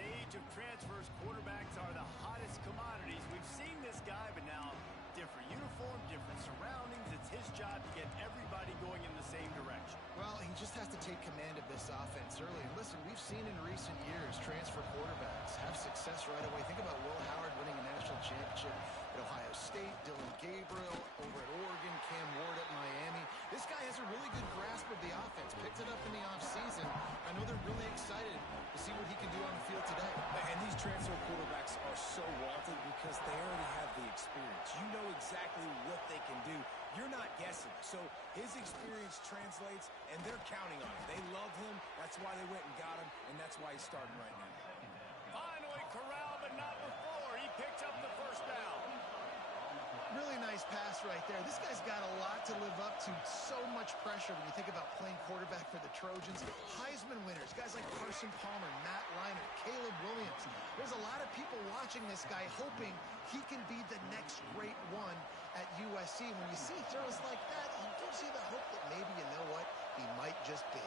age of transfers, quarterbacks are the hottest commodities. We've seen this guy, but now different uniform, different surroundings. It's his job to get everybody going in the same direction. Well, he just has to take command of this offense early. And listen, we've seen in recent years transfer quarterbacks have success right away. Think about Will Howard winning a national championship at Ohio State, Dylan Gabriel over at Oregon, Cam Ward at Miami. This guy has a really good grasp of the offense, picked it up in the offseason. I know they're really excited to see what he can do on the field today. And these transfer quarterbacks are so wanted because they already have the experience. You know exactly what they can do. You're not guessing. So his experience translates, and they're counting on it. They love him. That's why they went and got him, and that's why he's starting right now. Finally corralled, but not before. He picks up the first down. Really nice pass right there. This guy's got a lot to live up to. So much pressure when you think about playing quarterback for the Trojans. Heisman winners, guys like Carson Palmer, Matt Leinart, Caleb Williams. There's a lot of people watching this guy hoping he can be the next great one at USC. When you see throws like that, you do see the hope that maybe, you know what, he might just be.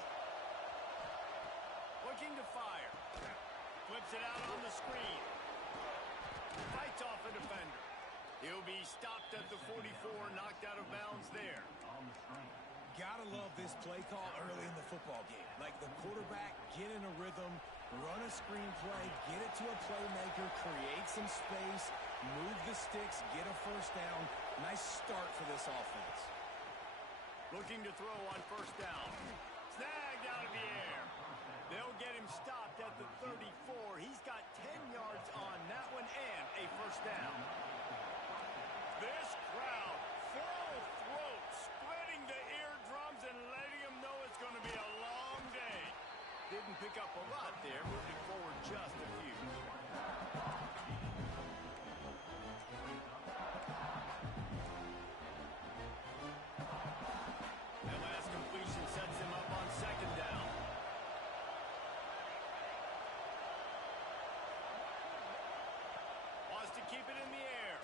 Looking to fire. Flips it out on the screen. Fights off a defender. He'll be stopped at the 44, knocked out of bounds there. Gotta love this play call early in the football game. Like the quarterback, get in a rhythm, run a screen play, get it to a playmaker, create some space, move the sticks, get a first down. Nice start for this offense. Looking to throw on first down. Snagged out of the air. They'll get him stopped at the 34. He's got 10 yards on that one and a first down. This crowd, full throat, splitting the eardrums and letting them know it's going to be a long day. Didn't pick up a lot there, moving forward just a few. That last completion sets him up on second down. Wants to keep it in the air.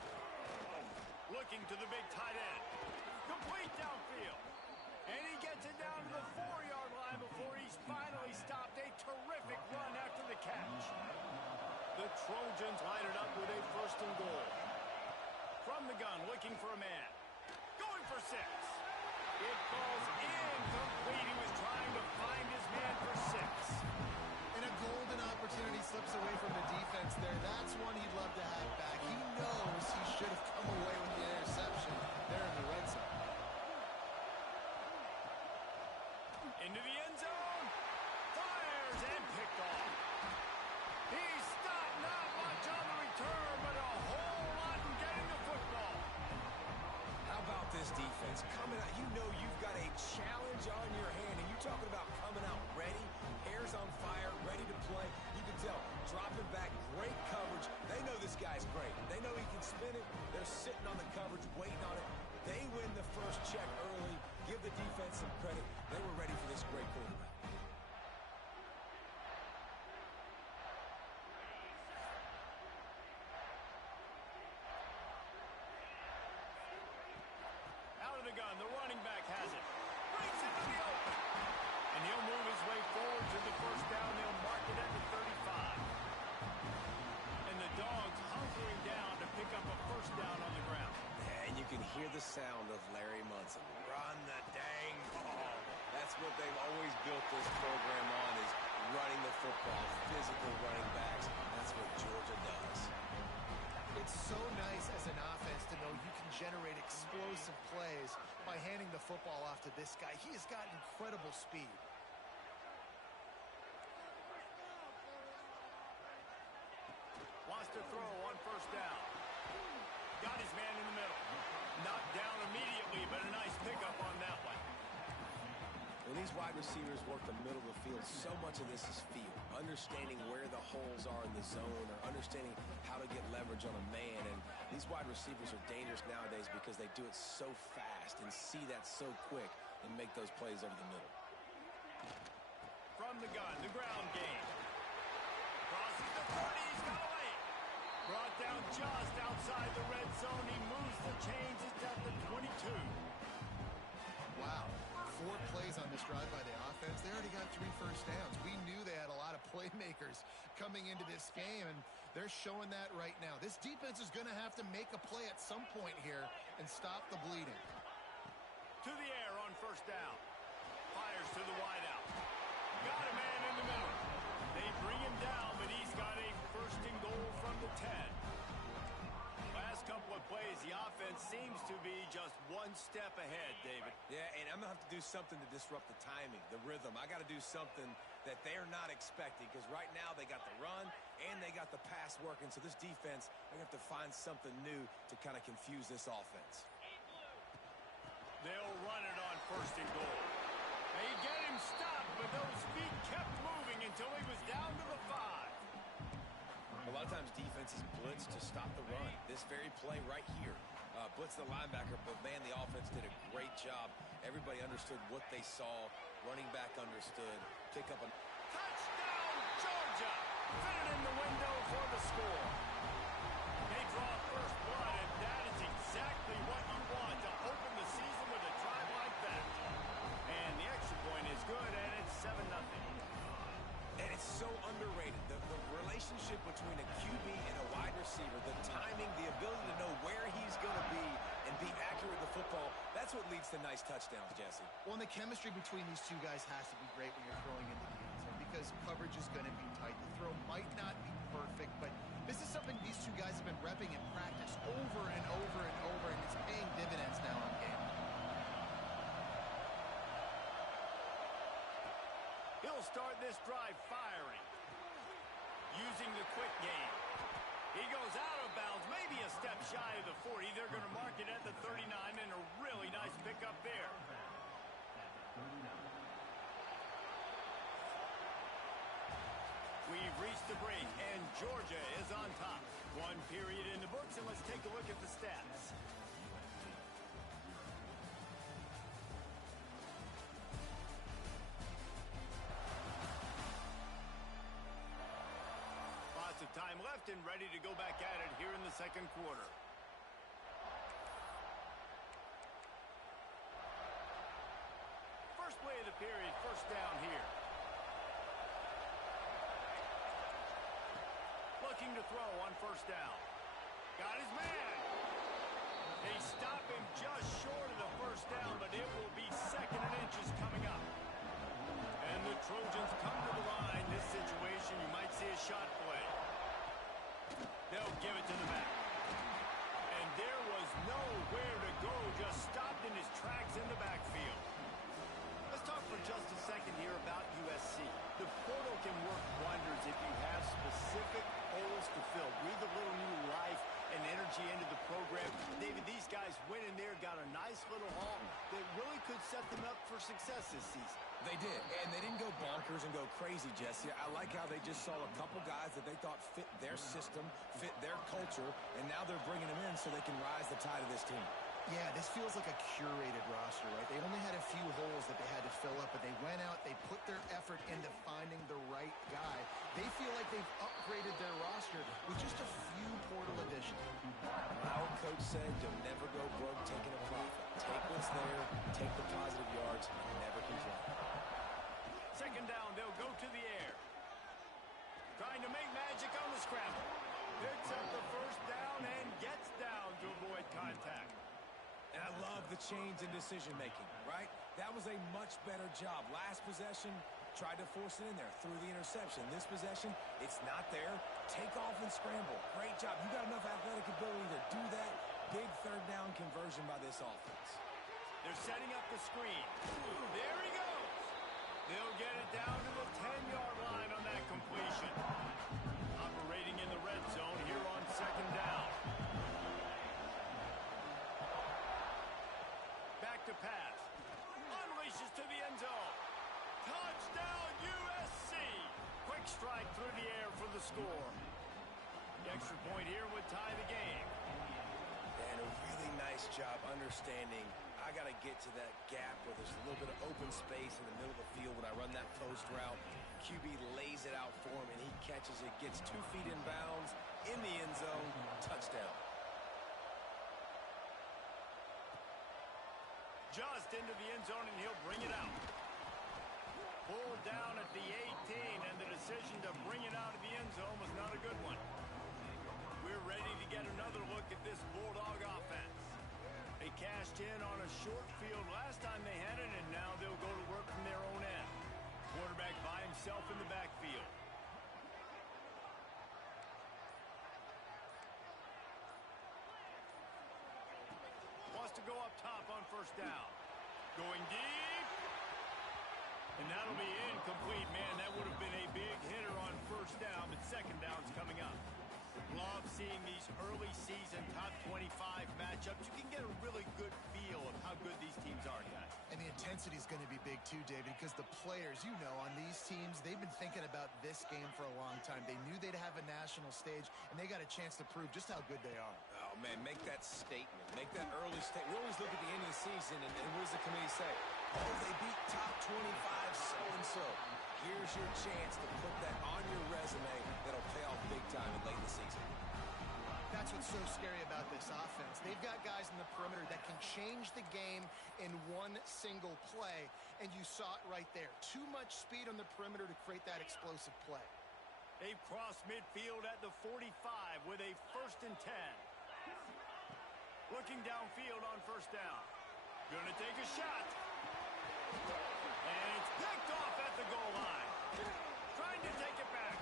Looking to the big tight end. Complete downfield. And he gets it down to the 4-yard line before he's finally stopped. A terrific run after the catch. The Trojans line it up with a first and goal. From the gun, looking for a man. Going for 6. It falls incomplete. He was trying to find his man for 6. And a golden opportunity slips away from the defense there. That's one he'd love to have back. He knows he should have come away with the interception there in the red zone. Into the end zone. Fires and picked off. He's stopped. Not much on the return, but a whole lot in getting the football. How about this defense? Coming out, you know you've got a challenge on your hand, and you're talking about coming out ready, hair's on fire, ready to play. You can tell, dropping back, great coverage. They know this guy's great. They know he can spin it. They're sitting on the coverage, waiting on it. They win the first check early. Give the defense some credit. They were ready for this great quarterback. Out of the gun, the running back has it. Breaks into the open. And he'll move his way forward to the first down. They'll mark it at the 35. And the Dogs hunkering down to pick up a first down on the ground. Yeah, and you can hear the sound of Larry Munson. Run the dang ball. That's what they've always built this program on, is running the football, physical running backs. That's what Georgia does. It's so nice as an offense to know you can generate explosive plays by handing the football off to this guy. He has got incredible speed. Wants to throw on first down. Got his man in the middle. Knocked down immediately, but a nice pickup on that one. When these wide receivers work the middle of the field, so much of this is feel. Understanding where the holes are in the zone, or understanding how to get leverage on a man. And these wide receivers are dangerous nowadays because they do it so fast and see that so quick and make those plays over the middle. From the gun, the ground game. Crosses the 30, he's got away. Brought down just outside the red zone. He moves the chains. It's at the 22. Wow. 4 plays on this drive by the offense. They already got 3 first downs. We knew they had a lot of playmakers coming into this game, and they're showing that right now. This defense is going to have to make a play at some point here and stop the bleeding. To the air on first down. Fires to the wideout. Got a man in the middle. They bring him down, but he's got a first and goal from the 10. Last couple of plays, the offense seems to be just one step ahead, David. Yeah, and I'm going to have to do something to disrupt the timing, the rhythm. I got to do something that they're not expecting, because right now they got the run and they got the pass working. So this defense, they have to find something new to kind of confuse this offense. They'll run it on first and goal. They get him stopped, but those feet kept moving until he was down to the 5. A lot of times defenses blitz to stop the run. This very play right here, blitz the linebacker, but man, the offense did a great job. Everybody understood what they saw. Running back understood. Pick up a touchdown, Georgia! Fit it in the window for the score. They draw first blood, and that is exactly what you want to open the season with a drive like that. And the extra point is good, and it's 7-0. And it's so underrated. The relationship between a QB and a wide receiver, the timing, the ability to know where he's going to be and be accurate with the football, that's what leads to nice touchdowns, Jesse. Well, and the chemistry between these two guys has to be great when you're throwing into the end zone, because coverage is going to be tight. The throw might not be perfect, but this is something these two guys have been repping in practice over and over and over, and it's paying dividends now on game. He'll start this drive firing, using the quick game. He goes out of bounds, maybe a step shy of the 40. They're going to mark it at the 39, and a really nice pickup there. We've reached the break, and Georgia is on top. One period in the books, and let's take a look at the stats. Lots of time left and ready to go back at it here in the second quarter. First play of the period, first down here. Looking to throw on first down. Got his man. They stop him just short of the first down, but it will be second and inches coming up. And the Trojans come to the line. This situation, you might see a shot play. They'll give it to the back. And there was nowhere to go, just stopped in his tracks in the backfield. Let's talk for just a second here about USC. The portal can work wonders if you have specific holes to fill. Breathe a little new life and energy into the program. David, these guys went in there, got a nice little haul that really could set them up for success this season. They did, and they didn't go bonkers and go crazy, Jesse. I like how they just saw a couple guys that they thought fit their system, fit their culture, and now they're bringing them in so they can rise the tide of this team. Yeah, this feels like a curated roster, right? They only had a few holes that they had to fill up, but they went out, they put their effort into finding the right guy. They feel like they've upgraded their roster with just a few portal additions. My old coach said, you'll never go broke taking a profit. Take what's there, take the positive yards, and never complain. Second down, they'll go to the air. Trying to make magic on the scramble. Picks up the first down and gets down to avoid contact. And I love the change in decision-making, right? That was a much better job. Last possession, tried to force it in there, threw the interception. This possession, it's not there. Take off and scramble. Great job. You got enough athletic ability to do that. Big third down conversion by this offense. They're setting up the screen. There he goes. They'll get it down to the 10-yard line on that completion. Operating in the red zone here on second down. Back to pass. Unleashes to the end zone. Touchdown USC. Quick strike through the air for the score. The extra point here would tie the game. And a really nice job understanding I got to get to that gap where there's a little bit of open space in the middle of the field when I run that post route. QB lays it out for him, and he catches it, gets 2 feet in bounds, in the end zone, touchdown. Just into the end zone, and he'll bring it out. Pulled down at the 18, and the decision to bring it out of the end zone was not a good one. We're ready to get another look at this Bulldog offense. They cashed in on a short field last time they had it, and now they'll go to work from their own end. Quarterback by himself in the backfield. Wants to go up top on first down. Going deep. And that'll be incomplete, man. That would have been a big hitter on first down, but second down's coming up. Love seeing these early season top 25 matchups. You can get a really good feel of how good these teams are, guys. And the intensity is going to be big too, David, because the players, you know, on these teams, they've been thinking about this game for a long time. They knew they'd have a national stage, and they got a chance to prove just how good they are. Oh, man, make that statement. Make that early statement. We always look at the end of the season, and what does the committee say? Oh, they beat top 25 so-and-so. Here's your chance to put that on your resume that'll pay off big time in late in the season. That's what's so scary about this offense. They've got guys in the perimeter that can change the game in one single play, and you saw it right there. Too much speed on the perimeter to create that explosive play. They've crossed midfield at the 45 with a 1st and 10. Looking downfield on first down. Gonna take a shot. And it's picked off at the goal line. Trying to take it back.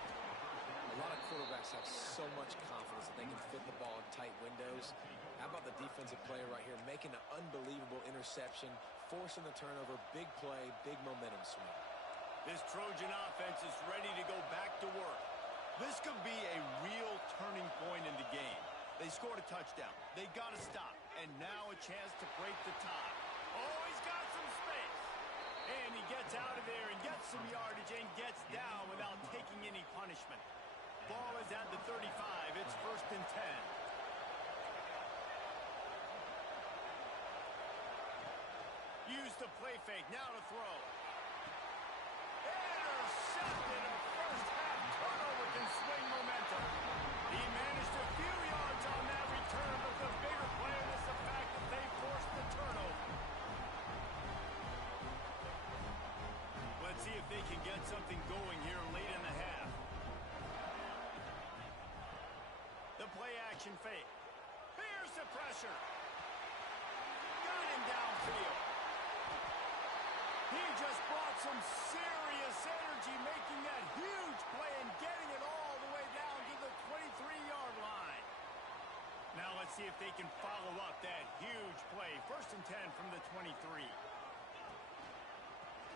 A lot of quarterbacks have so much confidence that they can fit the ball in tight windows. How about the defensive player right here making an unbelievable interception, forcing the turnover, big play, big momentum swing. This Trojan offense is ready to go back to work. This could be a real turning point in the game. They scored a touchdown. They got to stop. And now a chance to break the tie. Oh, he's got some space. And he gets out of there and gets some yardage and gets down without taking any punishment. Ball is at the 35. It's 1st and 10. Use the play fake. Now to throw. Intercepted. A first half turnover can swing momentum. He managed a few yards on that return, but the bigger play is the fact that they forced the turnover. Let's see if they can get something going here late in the half. The play action fake. Here's the pressure. Got him downfield. He just brought some serious energy, making that huge play and getting it all the way down to the 23-yard line. Now let's see if they can follow up that huge play. 1st and 10 from the 23.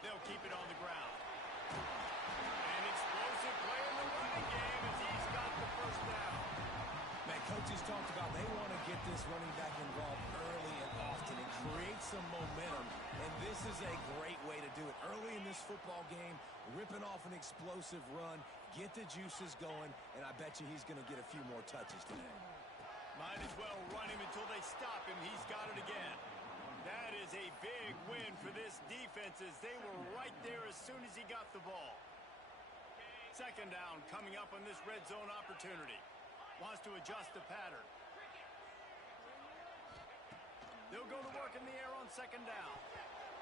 They'll keep it on the ground. An explosive play in the running game as he's got the first down. Man, coaches talked about they want to get this running back involved early and often and create some momentum, and this is a great way to do it. Early in this football game, ripping off an explosive run, get the juices going, and I bet you he's going to get a few more touches today. Might as well run him until they stop him. He's got it again. That is a big win for this defense as they were right there as soon as he got the ball. 2nd down coming up on this red zone opportunity. Wants to adjust the pattern. They'll go to work in the air on 2nd down.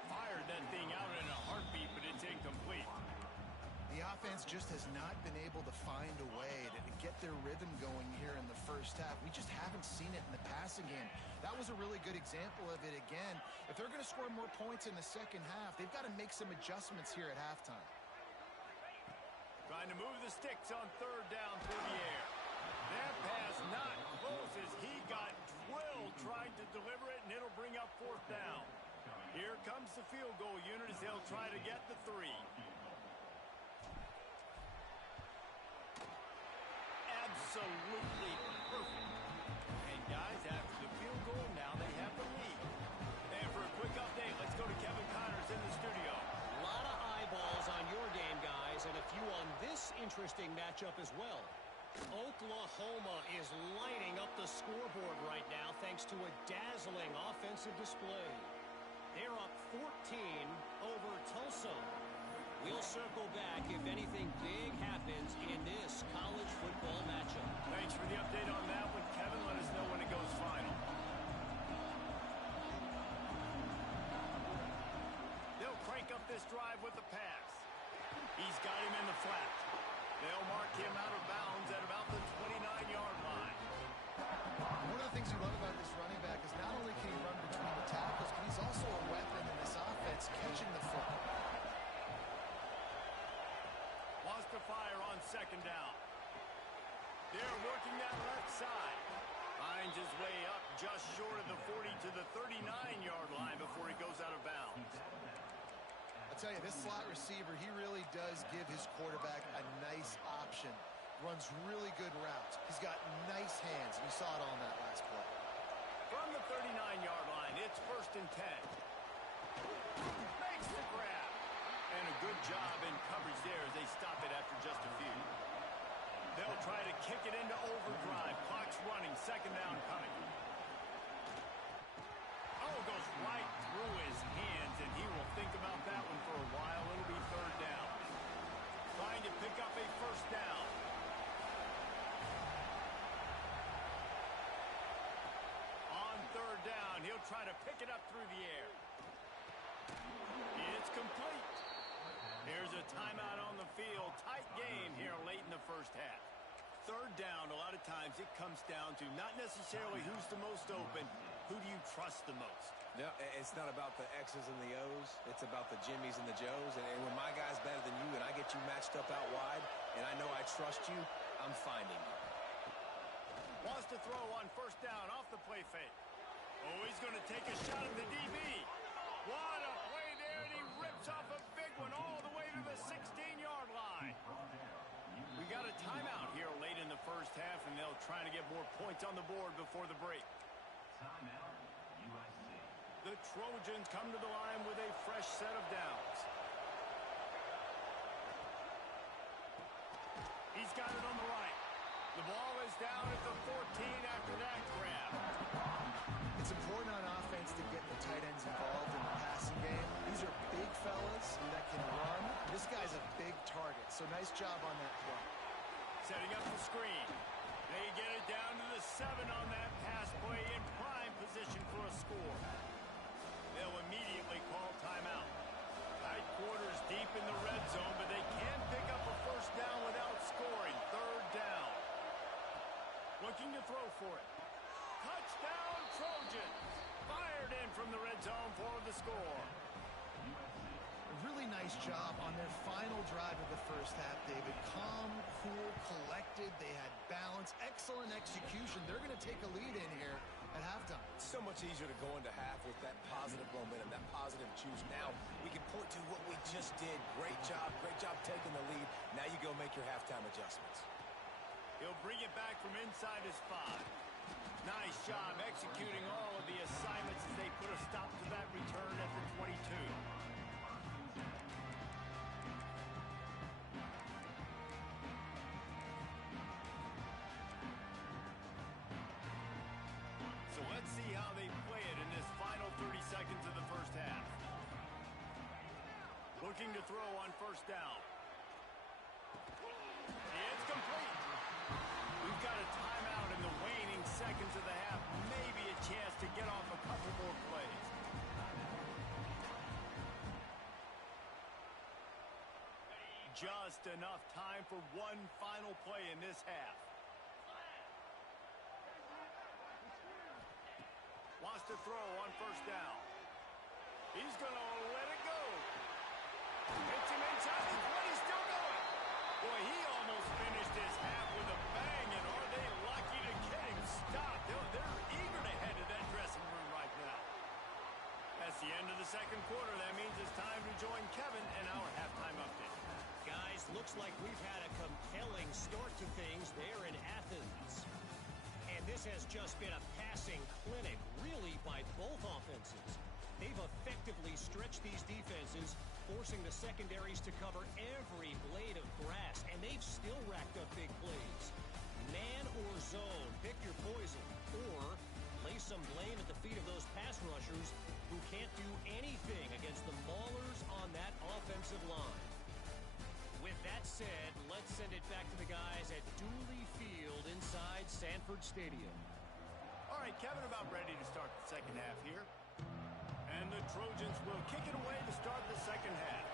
Fired that thing out in a heartbeat, but it's incomplete. The offense just has not been able to find a way to get their rhythm going here in the first half. We just haven't seen it in the passing game. That was a really good example of it again. If they're going to score more points in the second half, they've got to make some adjustments here at halftime. Trying to move the sticks on 3rd down through the air. That pass not close as he got drilled trying to deliver it, and it'll bring up 4th down. Here comes the field goal unit as they'll try to get the 3. Absolutely perfect. And guys, after the field goal, now they have the lead. And for a quick update, let's go to Kevin Connors in the studio. A lot of eyeballs on your game, guys, and a few on this interesting matchup as well. Oklahoma is lighting up the scoreboard right now thanks to a dazzling offensive display. They're up 14 over Tulsa. We'll circle back if anything big happens in this college football matchup. Thanks for the update on that one, Kevin. Let us know when it goes final. They'll crank up this drive with the pass. slapped. They'll mark him out of bounds at about the 29-yard line. One of the things you love about this running back is not only can he run between the tackles, but he's also a weapon in this offense, catching the football. Wants to fire on second down. They're working that left side. Finds his way up just short of the 40 to the 39-yard line before he goes out of bounds. I'll tell you, this slot receiver, he really does give his quarterback a nice option. Runs really good routes. He's got nice hands, and you saw it on that last play. From the 39-yard line, it's 1st and 10. Makes the grab. And a good job in coverage there as they stop it after just a few. They'll try to kick it into overdrive. Clock's running. 2nd down coming. Oh, goes right through his hands, and he will think about that one for a while. It'll be 3rd down. Trying to pick up a 1st down. On 3rd down, he'll try to pick it up through the air. It's complete. Here's a timeout on the field. Tight game here late in the 1st half. 3rd down, a lot of times it comes down to not necessarily who's the most open, who do you trust the most? Yeah, it's not about the X's and the O's. It's about the Jimmies and the Joes. And when my guy's better than you and I get you matched up out wide and I know I trust you, I'm finding you. Wants to throw on 1st down off the play fake. Oh, he's going to take a shot at the DB. What a play there, and he rips off a big one all the way to the 16-yard line. We got a timeout here late in the 1st half, and they'll try to get more points on the board before the break. Timeout, USC. The Trojans come to the line with a fresh set of downs. He's got it on the right. The ball is down at the 14 after that grab. It's important on offense to get the tight ends involved in the passing game. These are big fellas that can run. This guy's a big target, so nice job on that play. Setting up the screen. They get it down to the 7 on that pass play in prime position for a score. They'll immediately call timeout. Tight quarters deep in the red zone, but they can pick up a 1st down without scoring. 3rd down. Looking to throw for it. Touchdown, Trojans! Fired in from the red zone for the score. A really nice job on their final drive of the 1st half, David. Calm, cool, collected. They had balance. Excellent execution. They're going to take a lead in here at halftime. It's so much easier to go into half with that positive momentum, that positive juice. Now we can point to what we just did. Great job taking the lead. Now you go make your halftime adjustments. He'll bring it back from inside his 5. Nice job executing all of the assignments as they put a stop to that return at the 22. So let's see how they play it in this final 30 seconds of the 1st half. Looking to throw on 1st down. It's complete. We've got a timeout in the waning seconds of the half. Maybe a chance to get off a couple more plays. Just enough time for one final play in this half. Wants to throw on 1st down. He's going to let it go. Hits him inside the 20, still going. Boy, he almost finished his half with a bang, and are they lucky to get him stopped? They're eager to head to that dressing room right now. That's the end of the 2nd quarter. That means it's time to join Kevin and our halftime update. Guys, looks like we've had a compelling start to things there in Athens. And this has just been a passing clinic, really, by both offenses. They've effectively stretched these defenses, forcing the secondaries to cover every blade of grass, and they've still racked up big plays. Man or zone, pick your poison, or lay some blame at the feet of those pass rushers who can't do anything against the maulers on that offensive line. With that said, let's send it back to the guys at Dooley Field inside Sanford Stadium. All right, Kevin, about ready to start the 2nd half here. And the Trojans will kick it away to start the 2nd half.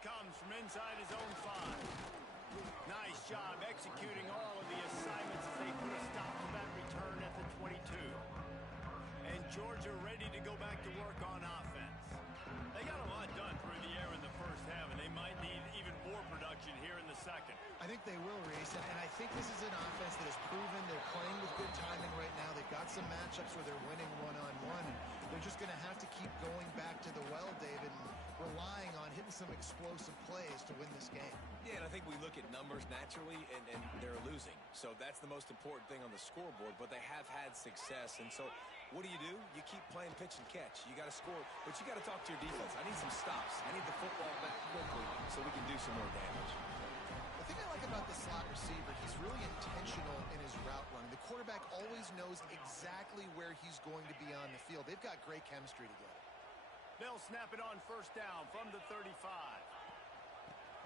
comes from inside his own 5. Nice job executing all of the assignments as they put a stop to that return at the 22. And Georgia ready to go back to work on offense. They got a lot done through the air in the first half, and they might need even more production here in the second. I think they will, Reese, and I think this is an offense that has proven they're playing with good timing right now. They've got some matchups where they're winning one-on-one, and they're just going to have to keep going back to the well, David, and relying on hitting some explosive plays to win this game. Yeah, and I think we look at numbers naturally, and they're losing. So that's the most important thing on the scoreboard, but they have had success. And so what do? You keep playing pitch and catch. You got to score, but you got to talk to your defense. I need some stops. I need the football back quickly so we can do some more damage. The thing I like about the slot receiver, he's really intentional in his route running. The quarterback always knows exactly where he's going to be on the field. They've got great chemistry together. They'll snap it on first down from the 35.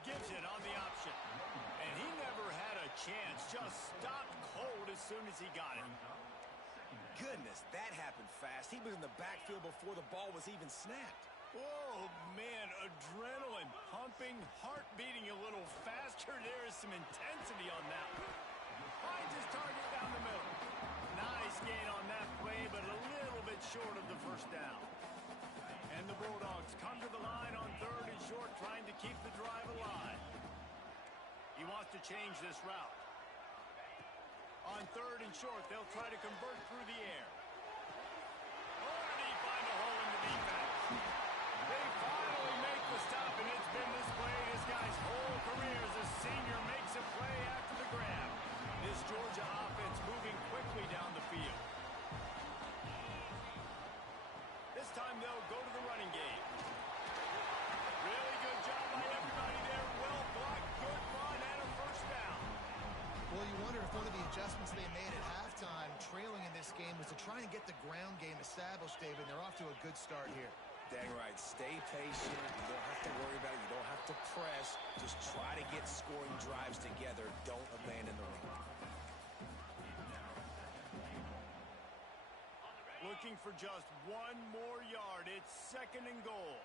Gives it on the option. And he never had a chance. Just stopped cold as soon as he got it. Goodness, that happened fast. He was in the backfield before the ball was even snapped. Oh, man, adrenaline pumping, heart beating a little faster. There is some intensity on that one. Finds his target down the middle. Nice gain on that play, but a little bit short of the first down. And the Bulldogs come to the line on 3rd and short, trying to keep the drive alive. He wants to change this route. On 3rd and short, they'll try to convert through the air. Oh, did he find a hole in the defense? They finally make the stop, and it's been this play this guy's whole career as a senior makes a play after the grab. This Georgia offense moving quickly down the field. This time they'll go to the running game. Really good job by everybody there. Well blocked, good run, and a first down. Well, you wonder if one of the adjustments they made at halftime, trailing in this game, was to try and get the ground game established, David. They're off to a good start here. Dang right. Stay patient. You don't have to worry about it. You don't have to press. Just try to get scoring drives together. Don't abandon the run. Looking for just one more yard. It's 2nd and goal.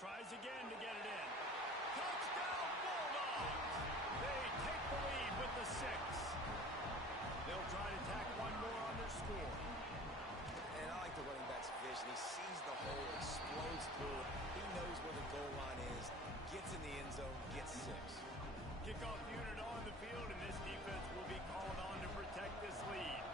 Tries again to get it in. Touchdown, Bulldogs! They take the lead with the 6. They'll try to tack one more on their score. And I like the running back's vision. He sees the hole, explodes through it. He knows where the goal line is, gets in the end zone, gets 6. Kickoff unit on the field, and this defense will be called on to protect this lead.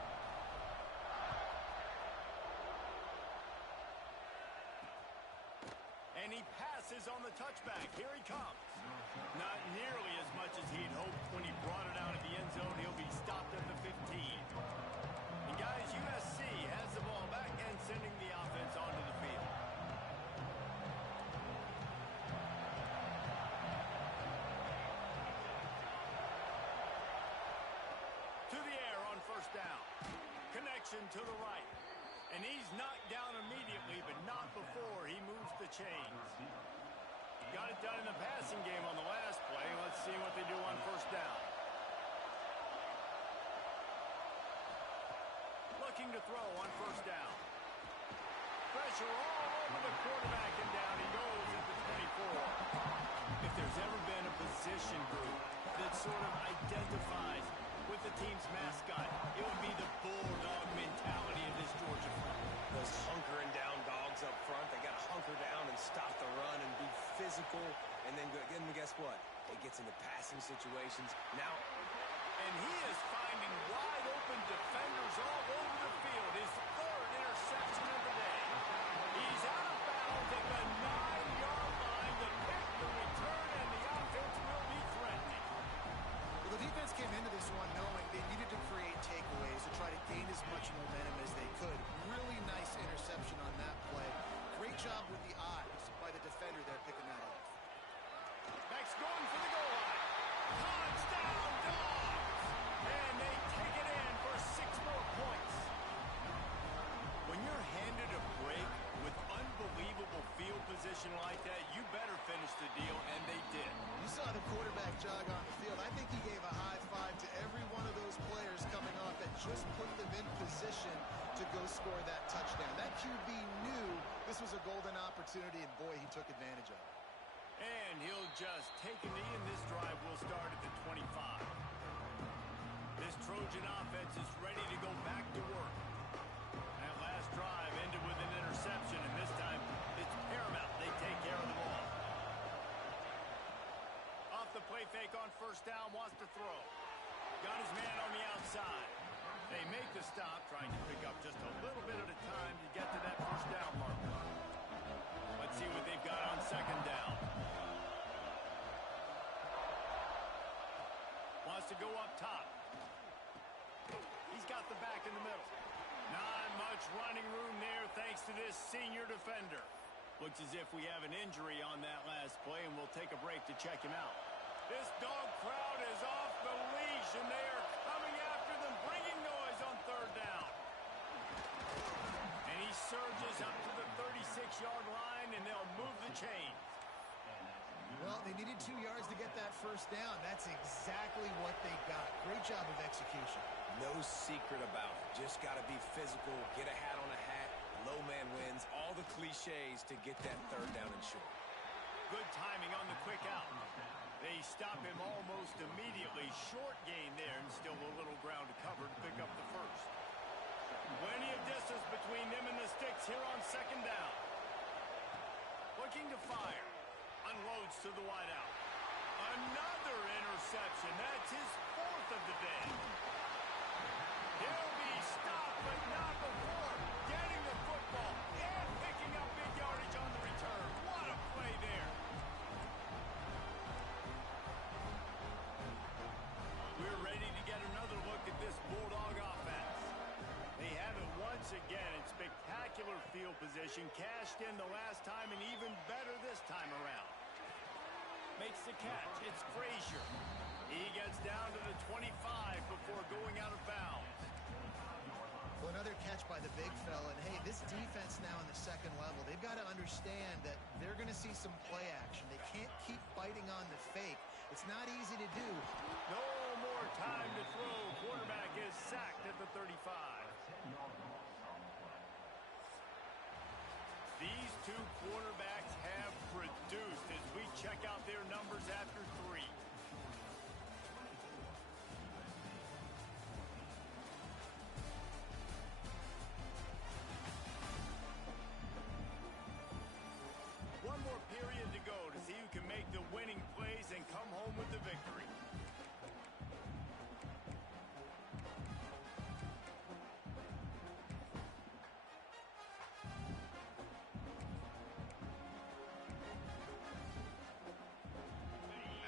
And he passes on the touchback. Here he comes. Not nearly as much as he'd hoped when he brought it out of the end zone. He'll be stopped at the 15. And guys, USC has the ball back and sending the offense onto the field. To the air on first down. Connection to the right. And he's knocked down immediately, but not before he moves the chains. Got it done in the passing game on the last play. Let's see what they do on first down. Looking to throw on first down. Pressure all over the quarterback, and down he goes at the 24. If there's ever been a position group that sort of identifies with the team's mascot, it would be the Bulldog mentality of this Georgia front. Those hunkering down dogs up front, they got to hunker down and stop the run and be physical. And then guess what? It gets into passing situations. Now, and he is finding wide open defenders all over the field. His 3rd interception of the day. He's out of bounds at the 9-yard line. The pick, the return, and the offense will be threatening. Well, the defense came into this one knowing they needed to create takeaways to try to gain as much momentum as they could. Really nice interception on that play. Great job with the eyes by the defender there picking that off. Max going for the goal line. Touchdown, Dogs! And they take it in for 6 more points. When you're handed a break with unbelievable field position like that, you better finish the deal, and they did. You saw the quarterback jog on the field. I think he gave a high five to every one of those players coming off that just put them in position to go score that touchdown. That QB knew this was a golden opportunity. opportunity, and boy, he took advantage of it. And he'll just take a knee, and this drive will start at the 25. This Trojan offense is ready to go back to work. That last drive ended with an interception, and this time it's paramount they take care of the ball. Off the play fake on first down, wants to throw. Got his man on the outside. They make the stop, trying to pick up just a little bit at a time to get to that first down marker. Let's see what they've got on second down. Wants to go up top. He's got the back in the middle. Not much running room there thanks to this senior defender. Looks as if we have an injury on that last play, and we'll take a break to check him out. This dog crowd is off the leash, and they are coming after them, bringing noise on third down. And he surges up to the 36-yard line, and they'll move the chains. Well, they needed 2 yards to get that first down. That's exactly what they got. Great job of execution. No secret about it. Just got to be physical, get a hat on a hat, low man wins, all the cliches to get that third down and short. Good timing on the quick out. They stop him almost immediately. Short gain there, and still a little ground to cover to pick up the first. Plenty of distance between them and the sticks here on second down. Looking to fire. Unloads to the wideout. Another interception. That's his fourth of the day. He'll be stopped, but not before getting the football and picking up big yardage on the return. What a play there. We're ready to get another look at this Bulldog offense. They have it once again in spectacular field position, cashed in the last time, and even better this time around. Makes the catch. It's Frazier. He gets down to the 25 before going out of bounds. Well, another catch by the big fella. And, hey, this defense now in the second level, they've got to understand that they're going to see some play action. They can't keep biting on the fake. It's not easy to do. No more time to throw. Quarterback is sacked at the 35. These two quarterbacks have produced as we check out their numbers after three. One more period to go to see who can make the winning plays and come home with the victory.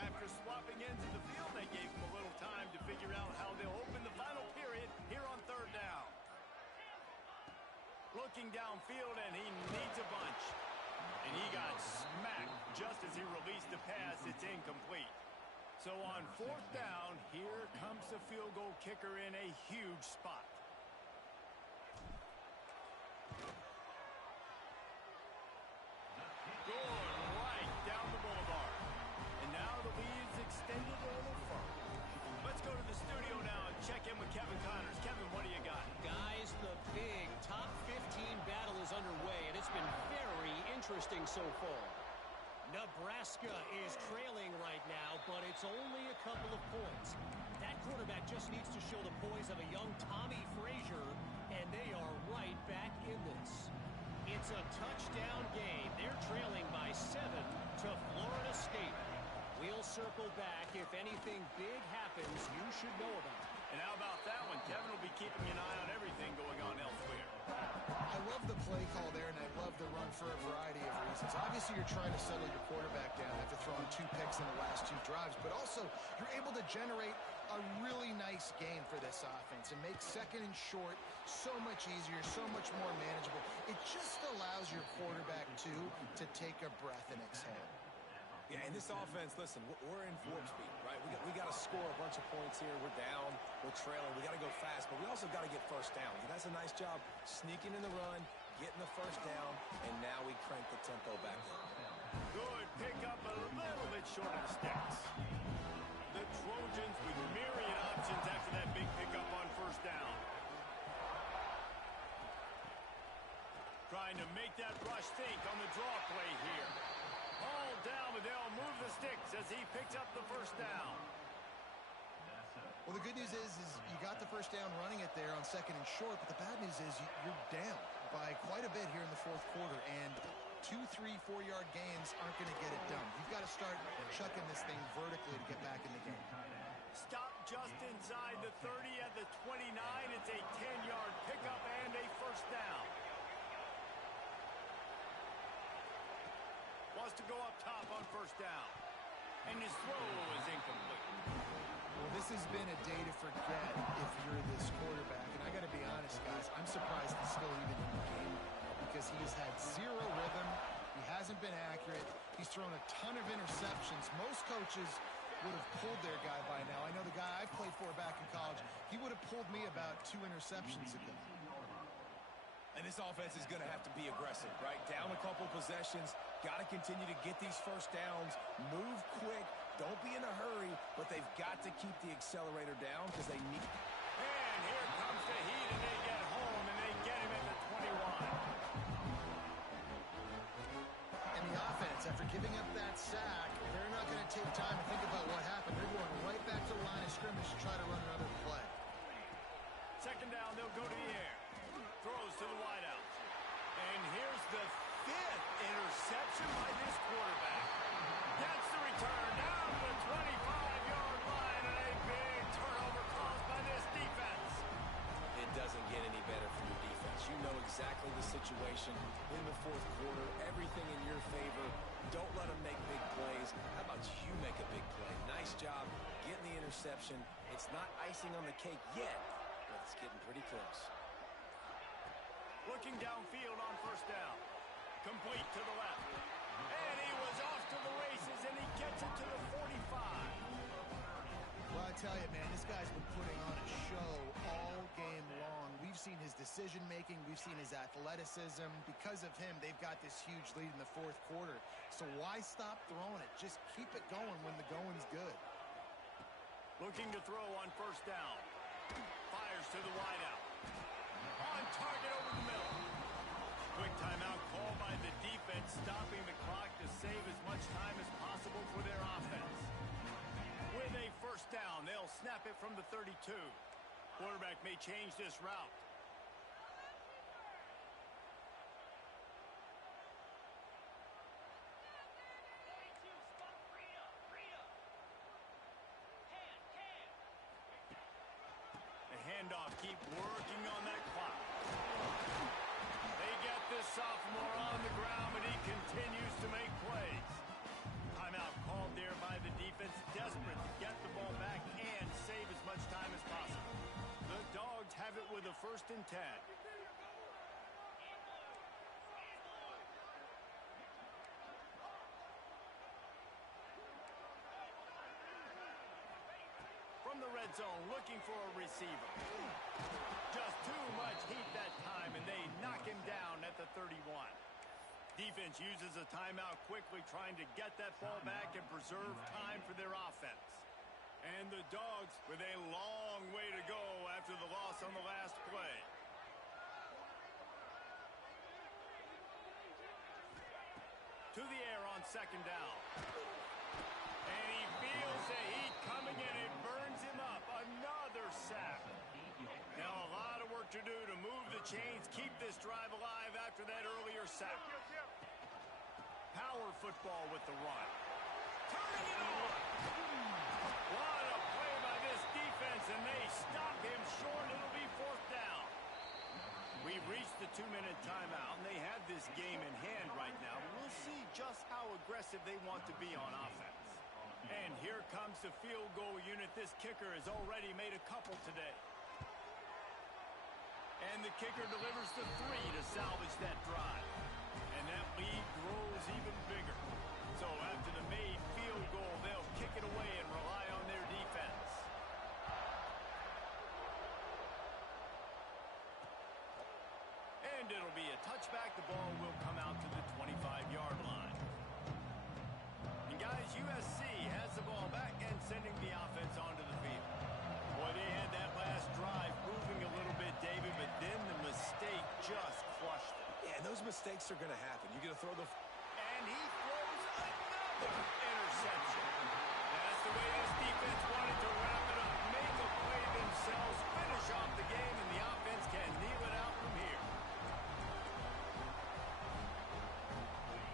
After swapping ends of the field, they gave him a little time to figure out how they'll open the final period here on third down. Looking downfield, and he needs a bunch. And he got smacked just as he released the pass. It's incomplete. So on fourth down, here comes the field goal kicker in a huge spot. Going right down the boulevard. And now the lead's extended a little further. Let's go to the studio now and check in with Kevin Connors. Kevin, what do you got? Guys, the big top 15 battle is underway, and it's been very interesting so far. Nebraska is trailing right now, but it's only a couple of points. That quarterback just needs to show the poise of a young Tommy Frazier, and they are right back in this. It's a touchdown game. They're trailing by 7 to Florida State. We'll circle back. If anything big happens, you should know about it. And how about that one? Kevin will be keeping an eye on everything going on elsewhere. I love the play call there, and I love the run for a variety of reasons. Obviously, you're trying to settle your quarterback down after throwing 2 picks in the last 2 drives, but also you're able to generate a really nice game for this offense and make second and short so much easier, so much more manageable. It just allows your quarterback, too, to take a breath and exhale. Yeah, and this offense, listen, we're in warp speed, right? We got to score a bunch of points here. We're down. We're trailing. We got to go fast, but we also got to get first down. And that's a nice job sneaking in the run, getting the first down, and now we crank the tempo back up. Good pick up a little bit short of the sticks. The Trojans with myriad options after that big pickup on first down. Trying to make that rush think on the draw play. but they'll move the sticks as he picks up the first down. Well, the good news is you got the first down running it there on 2nd and short, but the bad news is you're down by quite a bit here in the 4th quarter, and 2, 3, 4-yard gains aren't going to get it done. You've got to start chucking this thing vertically to get back in the game. Stop just inside the 30 at the 29. It's a 10-yard pickup and a first down. Wants to go up top on first down. And his throw is incomplete. Well, this has been a day to forget if you're this quarterback. And I got to be honest, guys, I'm surprised he's still even in the game because he's had zero rhythm. He hasn't been accurate. He's thrown a ton of interceptions. Most coaches would have pulled their guy by now. I know the guy I played for back in college, he would have pulled me about 2 interceptions ago. And this offense is going to have to be aggressive, right? Down a couple possessions, got to continue to get these first downs, move quick, don't be in a hurry, but they've got to keep the accelerator down because they need. And here comes the heat, and they get home, and they get him at the 21. And the offense, after giving up that sack, they're not going to take time to think about what happened. They're going right back to the line of scrimmage to try to run another play. 2nd down, they'll go to the air. Throws to the wideout. And here's the 5th interception by this quarterback. Gets the return down to the 25-yard line, and a big turnover caused by this defense. It doesn't get any better from your defense. You know exactly the situation in the 4th quarter. Everything in your favor. Don't let them make big plays. How about you make a big play? Nice job getting the interception. It's not icing on the cake yet, but it's getting pretty close. Looking downfield on first down. Complete to the left. And he was off to the races, and he gets it to the 45. Well, I tell you, man, this guy's been putting on a show all game long. We've seen his decision-making. We've seen his athleticism. Because of him, they've got this huge lead in the 4th quarter. So why stop throwing it? Just keep it going when the going's good. Looking to throw on first down. Fires to the wideout. On target over the middle. Quick timeout called by the defense, stopping the clock to save as much time as possible for their offense. With a first down, they'll snap it from the 32. Quarterback may change this route. The handoff, keep working on that clock. They get this sophomore on the ground, but he continues to make plays. Timeout called there by the defense, desperate to get the ball back and save as much time as possible. The Dogs have it with a 1st and 10. From the red zone, looking for a receiver. Just too much heat that time, and they knock him down at the 31. Defense uses a timeout quickly, trying to get that ball back and preserve time for their offense. And the Dogs with a long way to go after the loss on the last play. To the air on 2nd down. And he feels the heat coming in. It burns him up. Another sack. Now a lot of work to do to move the chains, keep this drive alive after that earlier sack. Power football with the run. Turning it on. What a play by this defense, and they stop him short. It'll be 4th down. We've reached the 2-minute timeout, and they have this game in hand right now. We'll see just how aggressive they want to be on offense. And here comes the field goal unit. This kicker has already made a couple today. And the kicker delivers the 3 to salvage that drive. And that lead grows even bigger. So after the made field goal, they'll kick it away and rely on their defense. And it'll be a touchback. The ball will come out to the 25-yard line. And guys, USC has the ball back and sending the offense onto the field. Boy, they had that last drive moving a little bit, David, but then the mistake just crushed it. Yeah, and those mistakes are going to happen. You're going to throw the... And he throws another Interception. That's the way this defense wanted to wrap it up. Make a play themselves, finish off the game, and the offense can kneel it out from here.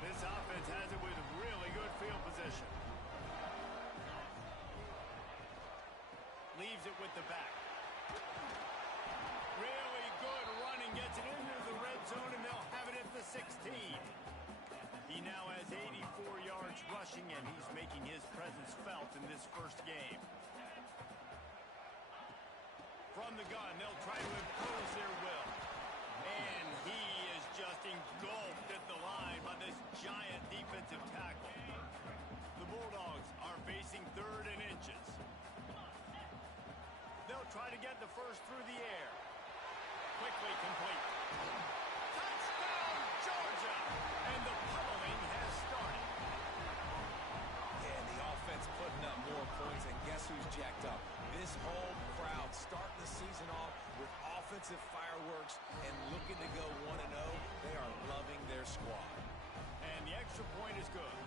This offense has it with really good field position. Leaves it with the back. Really good running, gets it into the red zone, and they'll have it at the 16. He now has 84 yards rushing, and he's making his presence felt in this first game. From the gun, they'll try to impose their will. And he is just engulfed at the line by this giant defensive tackle. The Bulldogs are facing 3rd and inches. They'll try to get the first through the air. Quickly complete. Touchdown, Georgia! And the pummeling has started. Yeah, and the offense putting up more points, and guess who's jacked up? This whole crowd starting the season off with offensive fireworks and looking to go 1-0. They are loving their squad. And the extra point is good.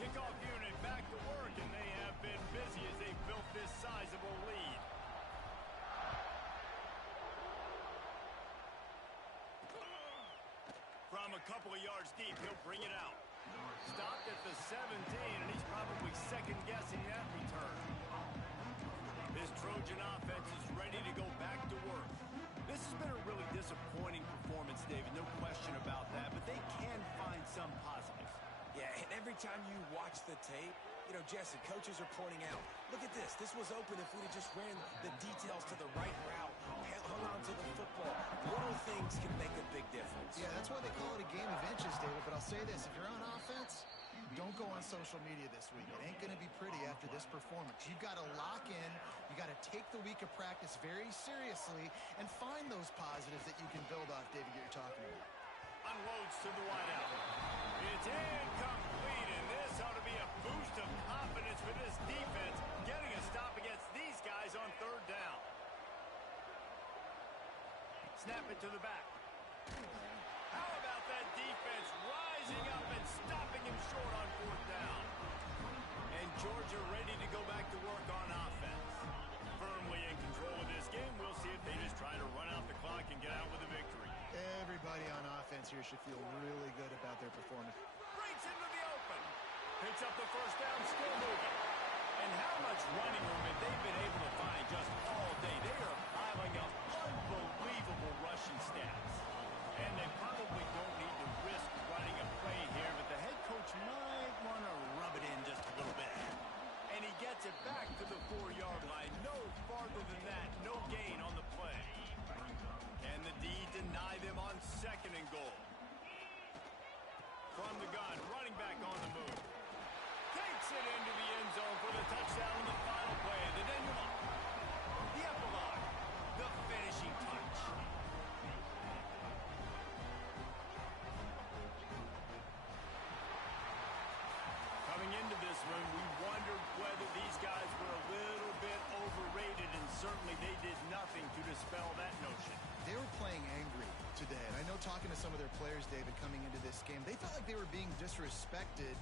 Kickoff unit back to work, and they have been busy as they've built this sizable lead. From a couple of yards deep, he'll bring it out. Stopped at the 17, and he's probably second-guessing that return. This Trojan offense is ready to go back to work. This has been a really disappointing performance, David, no question about that, but they can find some positives. Yeah, and every time you watch the tape, you know, Jesse, coaches are pointing out, look at this. This was open if we'd have just ran the details to the right route, hung on to the football. Little things can make a big difference. Yeah, that's why they call it a game of inches, David. But I'll say this, if you're on offense, don't go on social media this week. It ain't going to be pretty after this performance. You've got to lock in. You got to take the week of practice very seriously and find those positives that you can build off, David, that you're talking about. Unloads to the wideout. It's incomplete, and this ought to be a boost of confidence for this defense, getting a stop against these guys on 3rd down. Snap it to the back. How about that defense rising up and stopping him short on 4th down? And Georgia ready to go back to work on offense. Firmly in control of this game. We'll see if they just try to run out the clock and get out with a victory. Everybody on offense here should feel really good about their performance. Breaks into the open. Picks up the first down, still moving. And how much running room have they been able to find just all day? They are piling up unbelievable rushing stats. And they probably don't need to risk running a play here, but the head coach might want to rub it in just a little bit. And he gets it back to the 4-yard line. No farther than that. No gain on the play. And the D deny them on 2nd and goal. From the gun, running back on the move. Takes it into the end zone for the touchdown on the final play. The denouement. The epilogue. The finishing touch. Coming into this one, we wondered whether these guys were a little bit overrated, and certainly they did nothing to dispel that notion. They were playing angry today, and I know talking to some of their players, David, coming into this game, they felt like they were being disrespected.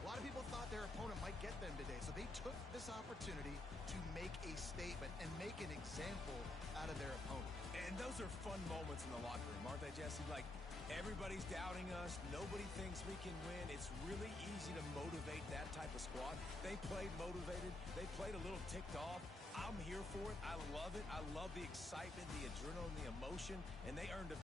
A lot of people thought their opponent might get them today, so they took this opportunity to make a statement and make an example out of their opponent. And those are fun moments in the locker room, aren't they, Jesse? Like, everybody's doubting us. Nobody thinks we can win. It's really easy to motivate that type of squad. They played motivated. They played a little ticked off. I'm here for it. I love it. I love the excitement, the adrenaline, the emotion, and they earned a